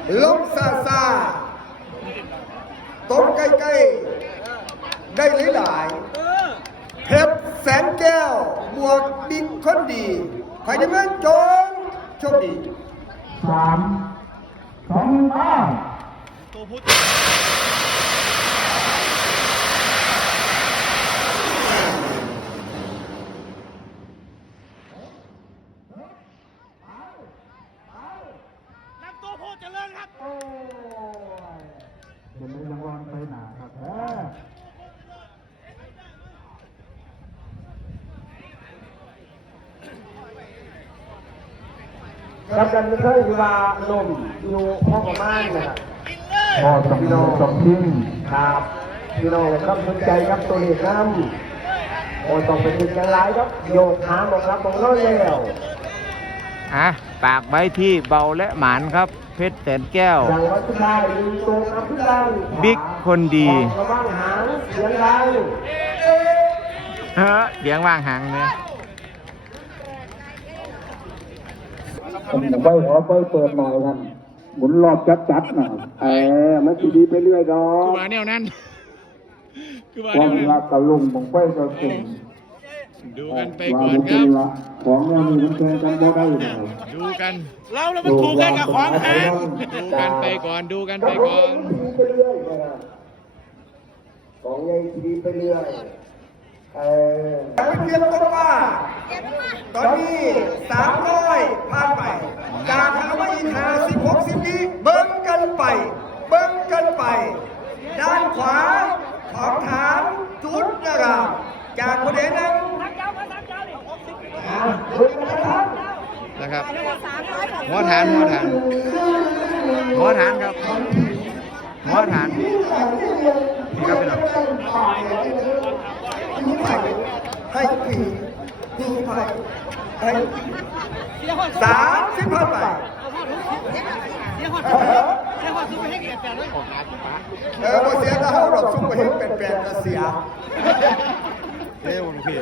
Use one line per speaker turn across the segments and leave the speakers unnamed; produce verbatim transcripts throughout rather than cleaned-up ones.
ลงซาซาตรงใกล้ๆได้หลายๆเพชรแสนแก้วบวกบิ๊กคนดีใครจะเป็นโจงโชคดี
สามสองห้า
ตัวพุทธนักตัวพุทธเจริญครับ
เห็นไหมรางวัลไปหนาครับ
รับกันไม่เคยว่าลมอยู่ห้องประมาณนะครับ
พอสองพี่น้องสองทิ้ง
ครับพี่น้องครับสนใจครับตัวนี้น้ำโอ้ต้องเป็นติดกันหลายครับโยกหาบอกรับบอกน้อยแล้ว
อ่ะปากไว้ที่เบาและหมานครับเพชรแสนแก้ว
อย่างวัดสุดท้ายมีตัวครับทุกท่าน
บิ๊กคนดี
ระวังหางเสียงดัง
เฮ้อเสียงว่างหางเนี่ย
ผมไปหัวไปเปิดหน่อยกันหมุนรอบจัดๆหน่อย
เออมันสีดีไปเรื่อยดอ
กคือมาแนวนั้น
คือมาแนวนั้นกระลุงผมไปก็เก่ง
ดูกันไปก่อนครับ
ของแนวนี้มันแข่งกันบ่ได้เลย
ดูกัน
เราเราไปถูกกันกับของแพง
ดูกันไปก่อนดูกันไปก่อน
ไปเรื่อยของใหญ่ดีไปเรื่อยเออ
เตรียมตัวว่าตอนนี้สามร้อยผ่านไปจากหาว่าอีกห้าสิบหกสิบนี้เบิ้งกันไปเบิ้งกันไปด้านขวาของฐานจุดนะครับจากคนเอกนั้น
นะครับหัวฐานหัวฐานหัวฐานครับหัวฐานนี่ครับพี่น้อง
ให้ผีดูไปให้สามสิบพันไปเออพอเสียถ้าเขาดอกซุ่มไปเห็นเป็นแปลงก็เสีย
เร็วลูกพี่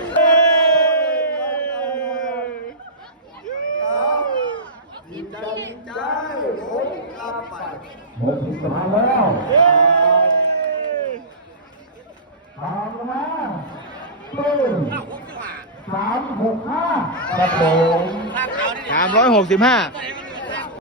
ดีใจดีใจโอ้กลับไป
หมดสิบสามแล้วทางมาตึ้งสามหกห้าครับผม
สามร้อยหกสิบห้า